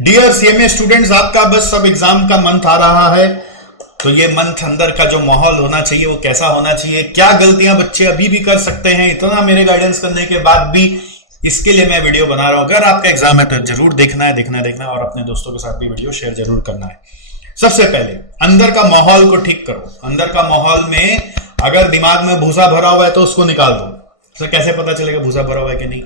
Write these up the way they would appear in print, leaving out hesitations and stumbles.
Dear CMA students, आपका बस अब एग्जाम का मंथ आ रहा है, तो ये मंथ अंदर का जो माहौल होना चाहिए वो कैसा होना चाहिए, क्या गलतियां बच्चे अभी भी कर सकते हैं इतना मेरे गाइडेंस करने के बाद भी, इसके लिए मैं वीडियो बना रहा हूं। अगर आपका एग्जाम है तो जरूर देखना है और अपने दोस्तों के साथ भी वीडियो शेयर जरूर करना है। सबसे पहले अंदर का माहौल को ठीक करो। अंदर का माहौल में अगर दिमाग में भूसा भरा हुआ है तो उसको निकाल दो। तो कैसे पता चलेगा भूसा भरा हुआ है कि नहीं?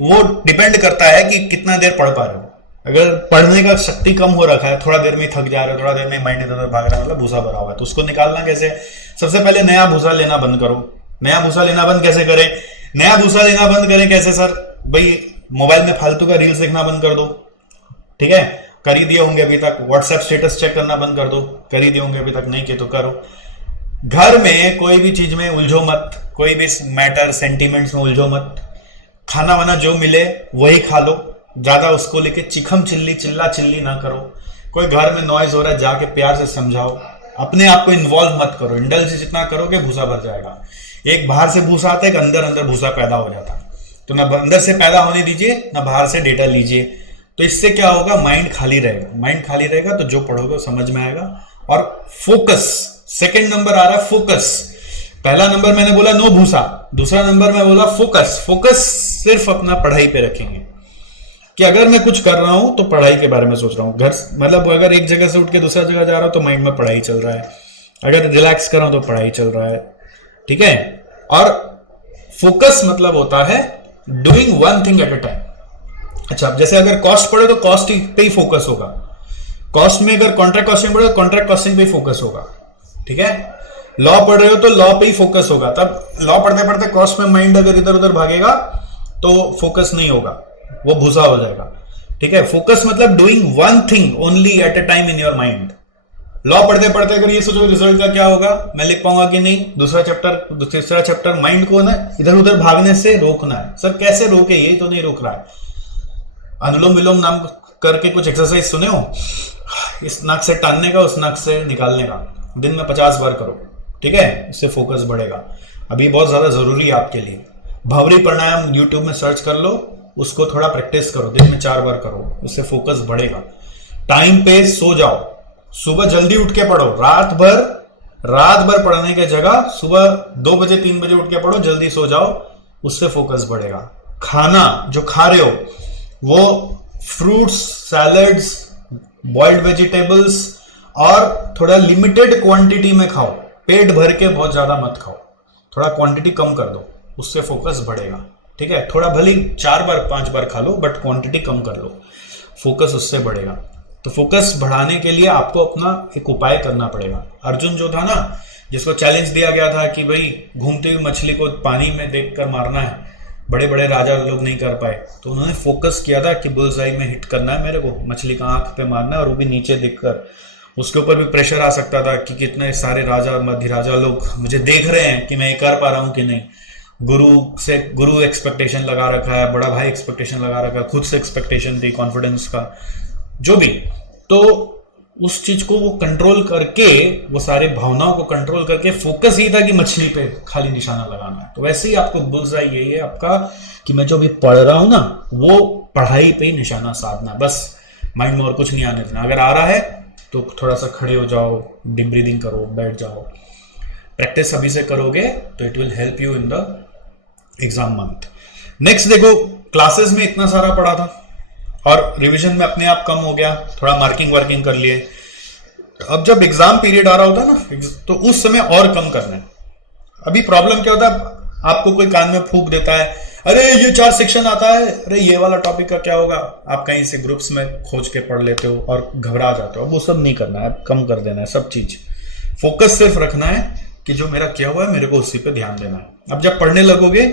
वो डिपेंड करता है कि कितना देर पढ़ पा रहे हो। अगर पढ़ने का शक्ति कम हो रखा है, थोड़ा देर में थक जा रहे हो, थोड़ा देर में माइंड इधर उधर भाग रहा है, मतलब भूसा भरा हुआ है, तो उसको निकालना कैसे? सबसे पहले नया भूसा लेना बंद करो। नया भूसा लेना बंद कैसे करें? नया भूसा लेना बंद करें कैसे सर? भाई मोबाइल में फालतू का रील्स देखना बंद कर दो, ठीक है? कर ही दिए होंगे अभी तक। व्हाट्सएप स्टेटस चेक करना बंद कर दो, कर ही दिए होंगे अभी तक, नहीं किए तो करो। घर में कोई भी चीज में उलझो मत, कोई भी मैटर सेंटिमेंट्स में उलझो मत। खाना वाना जो मिले वही खा लो, ज्यादा उसको लेके चिखम चिल्ला चिल्ली ना करो। कोई घर में नॉइज हो रहा है जाके प्यार से समझाओ। अपने आप को इन्वॉल्व मत करो। इंडल्ज जितना करोगे भूसा भर जाएगा। एक बाहर से भूसा आता है, एक अंदर अंदर भूसा पैदा हो जाता है। तो ना अंदर से पैदा होने दीजिए, ना बाहर से डेटा लीजिए। तो इससे क्या होगा? माइंड खाली रहेगा। माइंड खाली रहेगा तो जो पढ़ोगे समझ में आएगा। और फोकस, सेकंड नंबर आ रहा है फोकस। पहला नंबर मैंने बोला नो भूसा, दूसरा नंबर मैं बोला फोकस। फोकस सिर्फ अपना पढ़ाई पे रखेंगे कि अगर मैं कुछ कर रहा हूं तो पढ़ाई के बारे में सोच रहा हूं। घर मतलब अगर एक जगह से उठ के दूसरा जगह जा रहा हूं तो माइंड में पढ़ाई चल रहा है। अगर रिलैक्स कर रहा हूं तो पढ़ाई चल रहा है, ठीक है? और फोकस मतलब होता है doing one thing at a time. अच्छा, जैसे अगर कॉस्ट पढ़े तो कॉस्ट पे ही फोकस होगा। कॉस्ट में अगर कॉन्ट्रैक्ट कॉस्टिंग पढ़े तो कॉन्ट्रैक्ट कॉस्टिंग पे ही फोकस होगा, ठीक है? लॉ पढ़ रहे हो तो लॉ पे ही फोकस होगा। तब लॉ पढ़ते पढ़ते कॉस्ट में माइंड अगर इधर उधर भागेगा तो फोकस नहीं होगा, वो भूसा हो जाएगा, ठीक है? फोकस मतलब doing one thing only at a time in your mind. Law पढ़ते पढ़ते अगर ये सोचो रिजल्ट का क्या होगा, मैं लिख पाऊंगा कि नहीं, दूसरा चैप्टर तीसरा चैप्टर, माइंड को ना इधर उधर भागने से रोकना है। सर कैसे रोके? यही तो नहीं रोक रहा है। अनुलोम विलोम नाम करके कुछ एक्सरसाइज सुने हो? इस नाक से टानने का, उस नाक से निकालने का, दिन में 50 बार करो, ठीक है? इससे फोकस बढ़ेगा। अभी बहुत ज्यादा जरूरी है आपके लिए। भंवरी प्राणायाम यूट्यूब में सर्च कर लो, उसको थोड़ा प्रैक्टिस करो, दिन में 4 बार करो, उससे फोकस बढ़ेगा। टाइम पे सो जाओ, सुबह जल्दी उठ के पढ़ो। रात भर पढ़ने के जगह सुबह 2 बजे 3 बजे उठ के पढ़ो, जल्दी सो जाओ, उससे फोकस बढ़ेगा। खाना जो खा रहे हो वो फ्रूट्स, सैलड्स, बॉइल्ड वेजिटेबल्स और थोड़ा लिमिटेड क्वांटिटी में खाओ। पेट भर के बहुत ज्यादा मत खाओ, थोड़ा क्वांटिटी कम कर दो, उससे फोकस बढ़ेगा, ठीक है? थोड़ा भले 4 बार 5 बार खा लो बट क्वांटिटी कम कर लो, फोकस उससे बढ़ेगा। तो फोकस बढ़ाने के लिए आपको अपना एक उपाय करना पड़ेगा। अर्जुन जो था ना, जिसको चैलेंज दिया गया था कि भाई घूमती हुई मछली को पानी में देखकर मारना है, बड़े बड़े राजा लोग नहीं कर पाए, तो उन्होंने फोकस किया था कि बुल्सआई में हिट करना है मेरे को, मछली का आंख पे मारना है और वो भी नीचे देखकर। उसके ऊपर भी प्रेशर आ सकता था कि कितने सारे राजा मध्य राजा लोग मुझे देख रहे हैं कि मैं ये कर पा रहा हूं कि नहीं। गुरु एक्सपेक्टेशन लगा रखा है, बड़ा भाई एक्सपेक्टेशन लगा रखा है, खुद से एक्सपेक्टेशन थी, कॉन्फिडेंस का जो भी। तो उस चीज को वो कंट्रोल करके, वो सारे भावनाओं को कंट्रोल करके, फोकस ही था कि मछली पे खाली निशाना लगाना है। तो वैसे ही आपको बुल्सआई यही है आपका कि मैं जो भी पढ़ रहा हूं ना वो पढ़ाई पे ही निशाना साधना, बस माइंड में और कुछ नहीं आने देना। अगर आ रहा है तो थोड़ा सा खड़े हो जाओ, डीप ब्रीदिंग करो, बैठ जाओ। प्रैक्टिस अभी से करोगे तो it will help you in the exam month. Next देखो, क्लासेस में इतना सारा पढ़ा था और रिवीजन में अपने आप कम हो गया, थोड़ा मार्किंग वार्किंग कर लिए। अब जब एग्जाम पीरियड आ रहा होता है ना, तो उस समय और कम करना है। अभी प्रॉब्लम क्या होता है, आपको कोई कान में फूंक देता है, अरे ये 4 सेक्शन आता है, अरे ये वाला टॉपिक का क्या होगा, आप कहीं से ग्रुप्स में खोज के पढ़ लेते हो और घबरा जाते हो। वो सब नहीं करना है, कम कर देना है सब चीज। फोकस सिर्फ रखना है कि जो मेरा किया हुआ है मेरे को उसी पे ध्यान देना है। अब जब पढ़ने लगोगे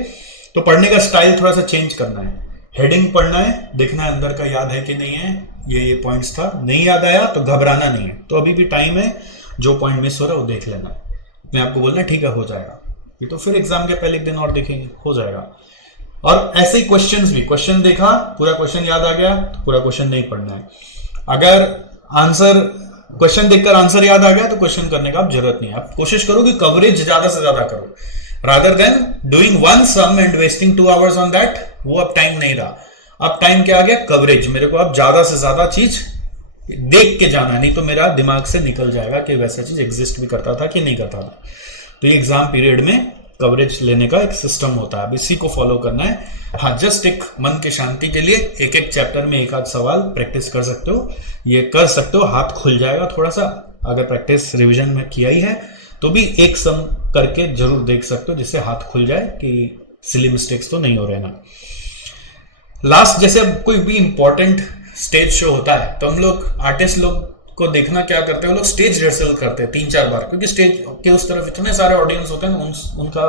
तो पढ़ने का स्टाइल थोड़ा सा चेंज करना है। हेडिंग पढ़ना है, देखना है अंदर का याद है कि नहीं है, ये पॉइंट्स था, नहीं याद आया तो घबराना नहीं है, तो अभी भी टाइम है, जो पॉइंट मिस हो रहा है वो देख लेना है। मैं आपको बोलना ठीक है हो जाएगा, ये तो फिर एग्जाम के पहले एक दिन और देखेंगे, हो जाएगा। और ऐसे ही क्वेश्चंस भी, क्वेश्चन देखा, पूरा क्वेश्चन याद आ गया तो पूरा क्वेश्चन नहीं पढ़ना है। अगर आंसर, क्वेश्चन देखकर आंसर याद आ गया तो क्वेश्चन करने का आप जरूरत नहीं है। आप कोशिश करो कि कवरेज ज्यादा से ज्यादा करो, rather than doing one sum and wasting 2 hours on that. वो अब टाइम नहीं रहा। अब टाइम क्या आ गया, कवरेज। मेरे को अब ज्यादा से ज्यादा चीज देख के जाना, नहीं तो मेरा दिमाग से निकल जाएगा कि वैसा चीज एग्जिस्ट भी करता था कि नहीं करता था। तो ये एग्जाम पीरियड में कवरेज लेने का एक सिस्टम होता है, अब इसी को फॉलो करना है। हाँ, जस्ट एक मन की शांति के लिए एक एक चैप्टर में एक आध सवाल प्रैक्टिस कर सकते हो, ये कर सकते हो, हाथ खुल जाएगा थोड़ा सा। अगर प्रैक्टिस रिवीजन में किया ही है तो भी एक सम करके जरूर देख सकते हो, जिससे हाथ खुल जाए कि सिली मिस्टेक्स तो नहीं हो रहे ना। लास्ट, जैसे अब कोई भी इंपॉर्टेंट स्टेज शो होता है तो हम लोग आर्टिस्ट लोग को देखना क्या करते हैं, वो लोग स्टेज रिहर्सल करते हैं 3-4 बार, क्योंकि स्टेज के उस तरफ इतने सारे ऑडियंस होते हैं ना, उनका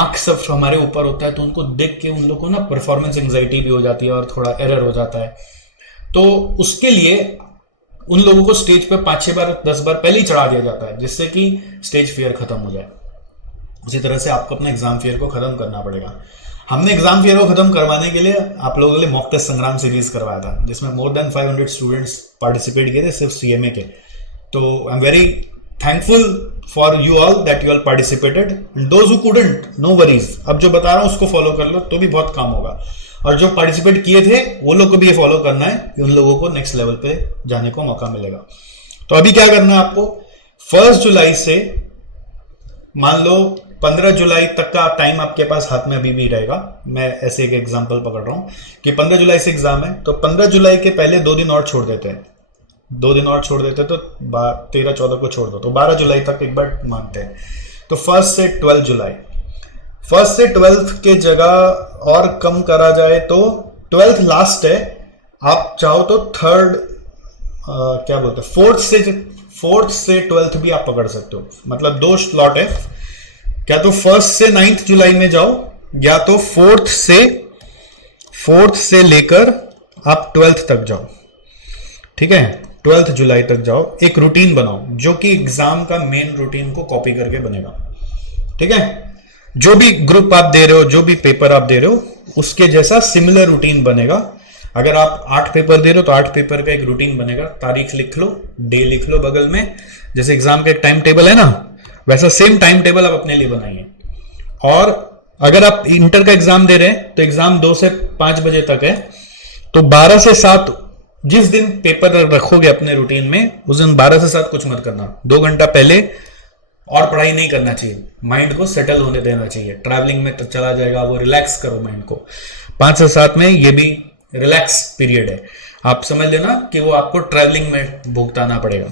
आंख सब हमारे ऊपर होता है, तो उनको देख के उन लोगों को ना परफॉर्मेंस एंजाइटी भी हो जाती है और थोड़ा एरर हो जाता है। तो उसके लिए उन लोगों को स्टेज पे 5-6 बार 10 बार पहले ही चढ़ा दिया जाता है, जिससे कि स्टेज फियर खत्म हो जाए। उसी तरह से आपको अपना एग्जाम फियर को खत्म करना पड़ेगा। हमने एग्जाम फियर को खत्म करवाने के लिए आप लोगों के लिए मॉक टेस्ट संग्राम सीरीज करवाया था, जिसमें मोर देन 500 स्टूडेंट्स पार्टिसिपेट किए थे सिर्फ सीएमए के। तो I am very thankful for you all that you all participated, and those who couldn't, no worries. अब जो बता रहा हूं उसको फॉलो कर लो तो भी बहुत काम होगा, और जो पार्टिसिपेट किए थे वो लोग को भी ये फॉलो करना है कि उन लोगों को नेक्स्ट लेवल पे जाने को मौका मिलेगा। तो अभी क्या करना है आपको, 1 जुलाई से मान लो 15 जुलाई तक का टाइम आपके पास हाथ में अभी भी रहेगा। मैं ऐसे एक एग्जांपल पकड़ रहा हूं कि 15 जुलाई से एग्जाम है, तो 15 जुलाई के पहले 2 दिन और छोड़ देते हैं, 2 दिन और छोड़ देते तो 13-14 को छोड़ दो, तो 12 जुलाई तक एक बार मानते हैं। तो 1 से 12 जुलाई, 1 से 12 के जगह और कम करा जाए तो 12th लास्ट है, आप चाहो तो 3rd क्या बोलते हैं 4th से 12th भी आप पकड़ सकते हो। मतलब 2 स्लॉट है, क्या तो 1 से 9th जुलाई में जाओ, या तो 4th से लेकर आप 12th तक जाओ। ठीक है, 12th जुलाई तक जाओ। एक रूटीन बनाओ जो कि एग्जाम का मेन रूटीन को कॉपी करके बनेगा। ठीक है, जो भी ग्रुप आप दे रहे हो, जो भी पेपर आप दे रहे हो, उसके जैसा सिमिलर रूटीन बनेगा। अगर आप 8 पेपर दे रहे हो तो 8 पेपर का एक रूटीन बनेगा। तारीख लिख लो, डे लिख लो बगल में, जैसे एग्जाम का एक टाइम टेबल है ना, वैसा सेम टाइम टेबल आप अपने लिए बनाइए। और अगर आप इंटर का एग्जाम दे रहे हैं तो एग्जाम 2 से 5 बजे तक है, तो 12 से 7 जिस दिन पेपर रखोगे अपने रूटीन में, उस दिन 12 से 7 कुछ मत करना। 2 घंटा पहले और पढ़ाई नहीं करना चाहिए, माइंड को सेटल होने देना चाहिए। ट्रैवलिंग में तो चला जाएगा, वो रिलैक्स करो माइंड को। 5 से 7 में ये भी रिलैक्स पीरियड है, आप समझ लेना कि वो आपको ट्रैवलिंग में भुगताना पड़ेगा।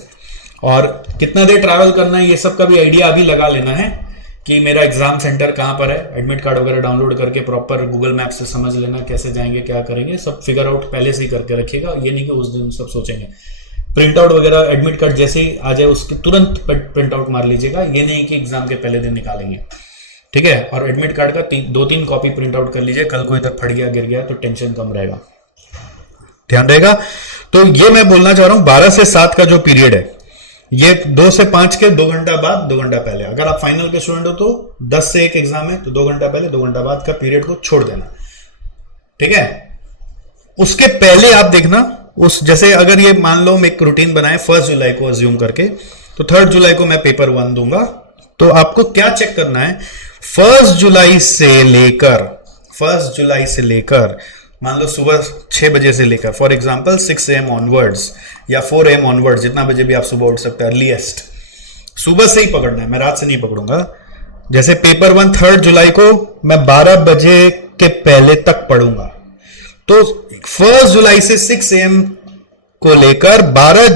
और कितना देर ट्रैवल करना है ये सब का भी आइडिया अभी लगा लेना है कि मेरा एग्जाम सेंटर कहां पर है। एडमिट कार्ड वगैरह डाउनलोड करके प्रॉपर गूगल मैप से समझ लेना कैसे जाएंगे, क्या करेंगे, सब फिगर आउट पहले से ही करके रखिएगा। ये नहीं कि उस दिन सब सोचेंगे। प्रिंट आउट वगैरह एडमिट कार्ड जैसे ही आ जाए उसके तुरंत प्रिंट आउट मार लीजिएगा, ये नहीं कि एग्जाम के पहले दिन निकालेंगे। ठीक है, और एडमिट कार्ड का 2-3 कॉपी प्रिंट आउट कर लीजिए, कल को इधर फट गया गिर गया तो टेंशन कम रहेगा, ध्यान रहेगा। तो ये मैं बोलना चाह रहा हूं 12 से 7 का जो पीरियड है, ये 2 से 5 के 2 घंटा बाद 2 घंटा पहले। अगर आप फाइनल के स्टूडेंट हो तो 10 से 1 एग्जाम है, तो 2 घंटा पहले 2 घंटा बाद का पीरियड को छोड़ देना। ठीक है, उसके पहले आप देखना, उस जैसे अगर ये मान लो मैं एक रूटीन बनाए 1 जुलाई को अज्यूम करके, तो 3rd जुलाई को मैं पेपर 1 दूंगा। तो आपको क्या चेक करना है, 1 जुलाई से लेकर मान लो सुबह 6 बजे से लेकर, फॉर एग्जांपल 6 AM ऑनवर्ड्स या 4 AM ऑनवर्ड्स, जितना बजे भी आप सुबह उठ सकते हैं, अर्लीस्ट सुबह से ही पकड़ना है, मैं रात से नहीं पकड़ूंगा। जैसे पेपर 1 3rd जुलाई को मैं 12 बजे के पहले तक पढ़ूंगा, तो 1 जुलाई से 6 AM को लेकर 12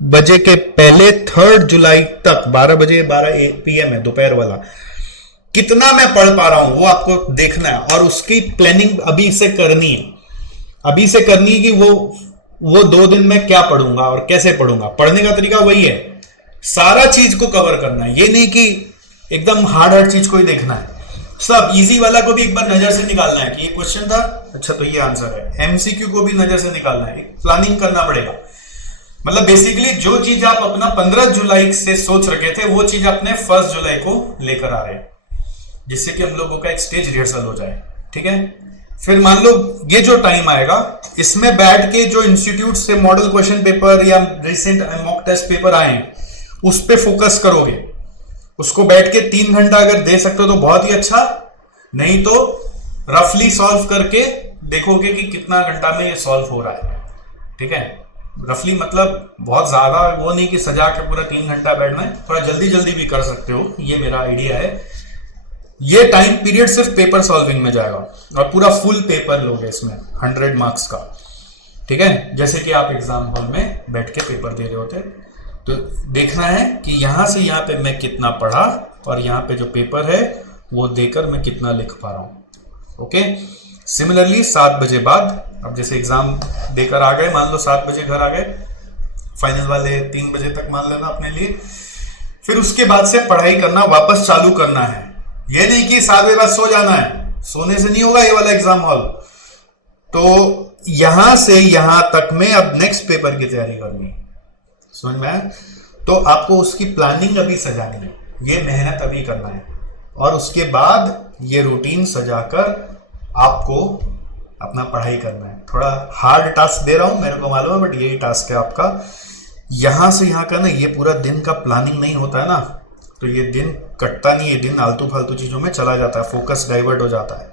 बजे के पहले 3rd जुलाई तक, 12 बजे 12 PM है दोपहर वाला, कितना मैं पढ़ पा रहा हूं वो आपको देखना है। और उसकी प्लानिंग अभी से करनी है, कि वो 2 दिन में क्या पढ़ूंगा और कैसे पढ़ूंगा। पढ़ने का तरीका वही है, सारा चीज को कवर करना है, ये नहीं कि एकदम हार्ड चीज को ही देखना है। सब इजी वाला को भी एक बार नजर से निकालना है कि ये क्वेश्चन था, अच्छा तो ये आंसर है। एमसीक्यू को भी नजर से निकालना है, प्लानिंग करना पड़ेगा। मतलब बेसिकली जो चीज आप अपना 15 जुलाई से सोच रखे थे, वो चीज अपने 1 जुलाई को लेकर आ रहे हैं, जिससे कि हम लोगों का एक स्टेज रिहर्सल हो जाए। ठीक है, फिर मान लो ये जो टाइम आएगा, इसमें बैठ के जो इंस्टीट्यूट से मॉडल क्वेश्चन पेपर या रिसेंट मॉक टेस्ट पेपर आए, उस पे फोकस करोगे। उसको बैठ के 3 घंटा अगर दे सकते हो तो बहुत ही अच्छा, नहीं तो रफली सॉल्व करके देखोगे कि कितना घंटा में ये सॉल्व हो रहा है। ठीक है, रफली मतलब बहुत ज्यादा वो नहीं कि सजा के पूरा 3 घंटा बैठना है, थोड़ा जल्दी जल्दी भी कर सकते हो, ये मेरा आइडिया है। ये टाइम पीरियड सिर्फ पेपर सॉल्विंग में जाएगा और पूरा फुल पेपर लोगे इसमें 100 मार्क्स का। ठीक है, जैसे कि आप एग्जाम हॉल में बैठ के पेपर दे रहे होते, तो देखना है कि यहां से यहां पे मैं कितना पढ़ा और यहाँ पे जो पेपर है वो देकर मैं कितना लिख पा रहा हूं। ओके, सिमिलरली 7 बजे बाद, अब जैसे एग्जाम देकर आ गए, मान लो 7 बजे घर आ गए, फाइनल वाले 3 बजे तक मान लेना अपने लिए, फिर उसके बाद से पढ़ाई करना वापस चालू करना है। ये नहीं कि 7 बजे बाद सो जाना है, सोने से नहीं होगा ये वाला एग्जाम हॉल। तो यहां से यहां तक में अब नेक्स्ट पेपर की तैयारी करनी है, समझ में आया? तो आपको उसकी प्लानिंग अभी सजानी है, ये मेहनत अभी करना है, और उसके बाद ये रूटीन सजाकर आपको अपना पढ़ाई करना है। थोड़ा हार्ड टास्क दे रहा हूं, मेरे को मालूम है, बट यही टास्क है आपका। यहां से यहां का ना, ये पूरा दिन का प्लानिंग नहीं होता है ना, तो ये दिन कटता नहीं, ये दिन आलतू फालतू चीजों में चला जाता है, फोकस डाइवर्ट हो जाता है।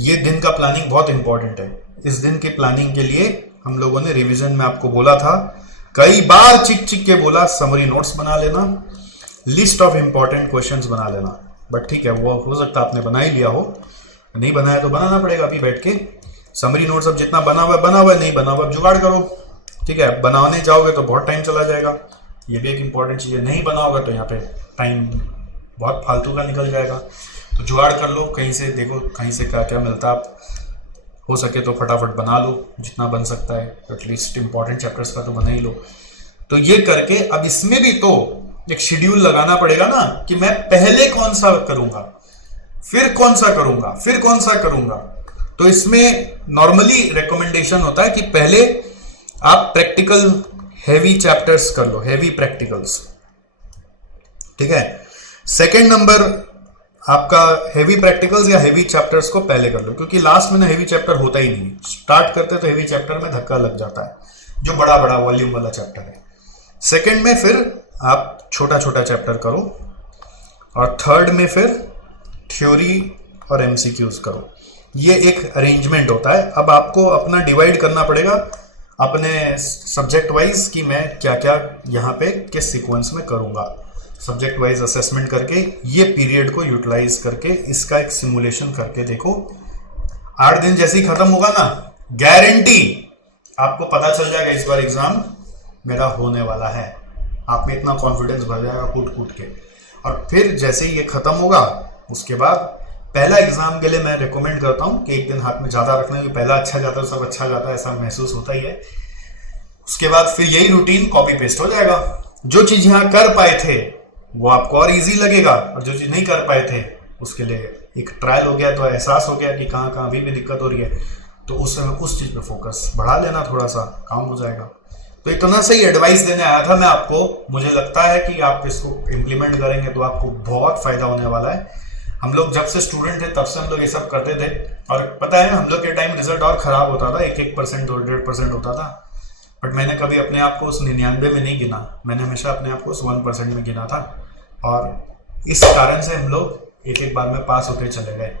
ये दिन का प्लानिंग बहुत इंपॉर्टेंट है। इस दिन की प्लानिंग के लिए हम लोगों ने रिवीजन में आपको बोला था, कई बार चिक चिक के बोला, समरी नोट्स बना लेना, लिस्ट ऑफ इंपॉर्टेंट क्वेश्चंस बना लेना। बट ठीक है, वो हो सकता है आपने बना ही लिया हो, नहीं बनाया तो बनाना पड़ेगा अभी बैठ के। समरी नोट्स अब जितना बना हुआ है, नहीं बना हुआ जुगाड़ करो। ठीक है, बनाने जाओगे तो बहुत टाइम चला जाएगा, ये भी एक इंपॉर्टेंट चीज है। नहीं बना होगा तो यहाँ पे टाइम बहुत फालतू का निकल जाएगा, तो जुगाड़ कर लो, कहीं से देखो कहीं से क्या क्या मिलता है, आप हो सके तो फटाफट बना लो जितना बन सकता है, एटलीस्ट इंपॉर्टेंट चैप्टर्स का तो बना ही लो। तो ये करके अब इसमें भी तो एक शेड्यूल लगाना पड़ेगा ना, कि मैं पहले कौन सा करूंगा, फिर कौन सा करूंगा, फिर कौन सा करूंगा। तो इसमें नॉर्मली रिकमेंडेशन होता है कि पहले आप प्रैक्टिकल हैवी चैप्टर्स कर लो, हैवी प्रैक्टिकल्स। ठीक है, सेकंड नंबर आपका हैवी प्रैक्टिकल्स या हैवी चैप्टर्स को पहले कर लो, क्योंकि लास्ट में ना हैवी चैप्टर होता ही नहीं। स्टार्ट करते तो हैवी चैप्टर में धक्का लग जाता है, जो बड़ा बड़ा वॉल्यूम वाला चैप्टर है। सेकंड में फिर आप छोटा छोटा चैप्टर करो, और थर्ड में फिर थ्योरी और एमसीक्यूज करो। ये एक अरेंजमेंट होता है। अब आपको अपना डिवाइड करना पड़ेगा अपने सब्जेक्ट वाइज, कि मैं क्या क्या यहाँ पे किस सीक्वेंस में करूंगा। सब्जेक्ट वाइज असेसमेंट करके, ये पीरियड को यूटिलाइज करके, इसका एक सिमुलेशन करके देखो। 8 दिन जैसे ही खत्म होगा ना, गारंटी आपको पता चल जाएगा इस बार एग्जाम मेरा होने वाला है। आप में इतना कॉन्फिडेंस भर जाएगा कूट कूट के। और फिर जैसे ही ये खत्म होगा, उसके बाद पहला एग्जाम के लिए मैं रिकमेंड करता हूं कि एक दिन हाथ में ज्यादा रखना, कि पहला अच्छा जाता है सब अच्छा जाता है, ऐसा महसूस होता ही है। उसके बाद फिर यही रूटीन कॉपी पेस्ट हो जाएगा। जो चीज यहां कर पाए थे वो आपको और इजी लगेगा, और जो चीज नहीं कर पाए थे उसके लिए एक ट्रायल हो गया, तो एहसास हो गया कि कहाँ कहाँ अभी भी दिक्कत हो रही है, तो उस समय उस चीज पे फोकस बढ़ा लेना, थोड़ा सा काम हो जाएगा। तो इतना सही एडवाइस देने आया था मैं आपको। मुझे लगता है कि आप इसको इम्प्लीमेंट करेंगे तो आपको बहुत फायदा होने वाला है। हम लोग जब से स्टूडेंट थे तब से हम लोग ये सब करते थे, और पता है हम लोग के टाइम रिजल्ट और खराब होता था, 1% 1.5% होता था। बट मैंने कभी अपने आप को उस 99 में नहीं गिना, मैंने हमेशा अपने आप को उस 1% में गिना था, और इस कारण से हम लोग एक एक बार में पास होते चले गए।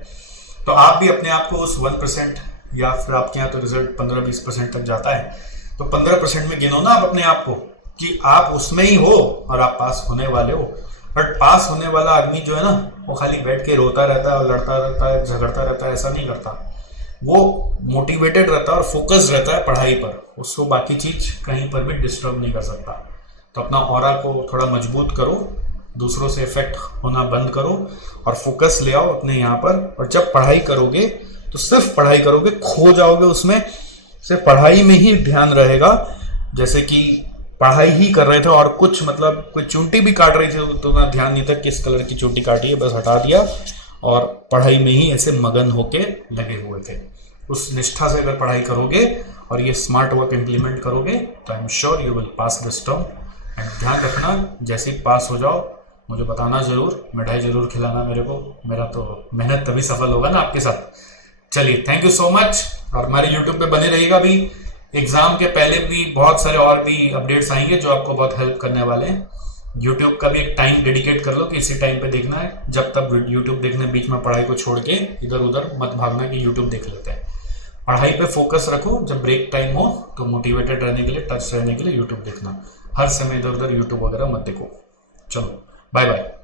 तो आप भी अपने आप को उस 1%, या फिर आपके यहाँ तो रिजल्ट 15-20% तक जाता है, तो 15% में गिनो ना आप अपने आप को, कि आप उसमें ही हो और आप पास होने वाले हो। बट पास होने वाला आदमी जो है ना, वो खाली बैठ के रोता रहता है और लड़ता रहता है, झगड़ता रहता है, ऐसा नहीं करता। वो मोटिवेटेड रहता है और फोकस रहता है पढ़ाई पर, उसको बाकी चीज कहीं पर भी डिस्टर्ब नहीं कर सकता। तो अपना ऑरा को थोड़ा मजबूत करो, दूसरों से इफेक्ट होना बंद करो, और फोकस ले आओ अपने यहाँ पर। और जब पढ़ाई करोगे तो सिर्फ पढ़ाई करोगे, खो जाओगे उसमें, सिर्फ पढ़ाई में ही ध्यान रहेगा। जैसे कि पढ़ाई ही कर रहे थे और कुछ मतलब कोई चूंटी भी काट रही थी तो ना ध्यान नहीं था किस कलर की चूंटी काटी है, बस हटा दिया और पढ़ाई में ही ऐसे मगन होके लगे हुए थे। उस निष्ठा से अगर पढ़ाई करोगे और ये स्मार्ट वर्क इम्प्लीमेंट करोगे तो I am sure you will pass this term. And ध्यान रखना, जैसे ही पास हो जाओ मुझे बताना जरूर, मिठाई जरूर खिलाना मेरे को, मेरा तो मेहनत तभी सफल होगा ना आपके साथ। चलिए, थैंक यू सो मच, और हमारे यूट्यूब पे बने रहिएगा। भी एग्जाम के पहले भी बहुत सारे और भी अपडेट्स आएंगे जो आपको बहुत हेल्प करने वाले हैं। यूट्यूब का भी एक टाइम डेडिकेट कर लो कि इसी टाइम पे देखना है, जब तक यूट्यूब देखने बीच में पढ़ाई को छोड़ के इधर उधर मत भागना कि यूट्यूब देख लेते हैं। पढ़ाई पे फोकस रखो, जब ब्रेक टाइम हो तो मोटिवेटेड रहने के लिए, टच रहने के लिए यूट्यूब देखना, हर समय इधर उधर यूट्यूब वगैरह मत देखो। चलो बाय बाय।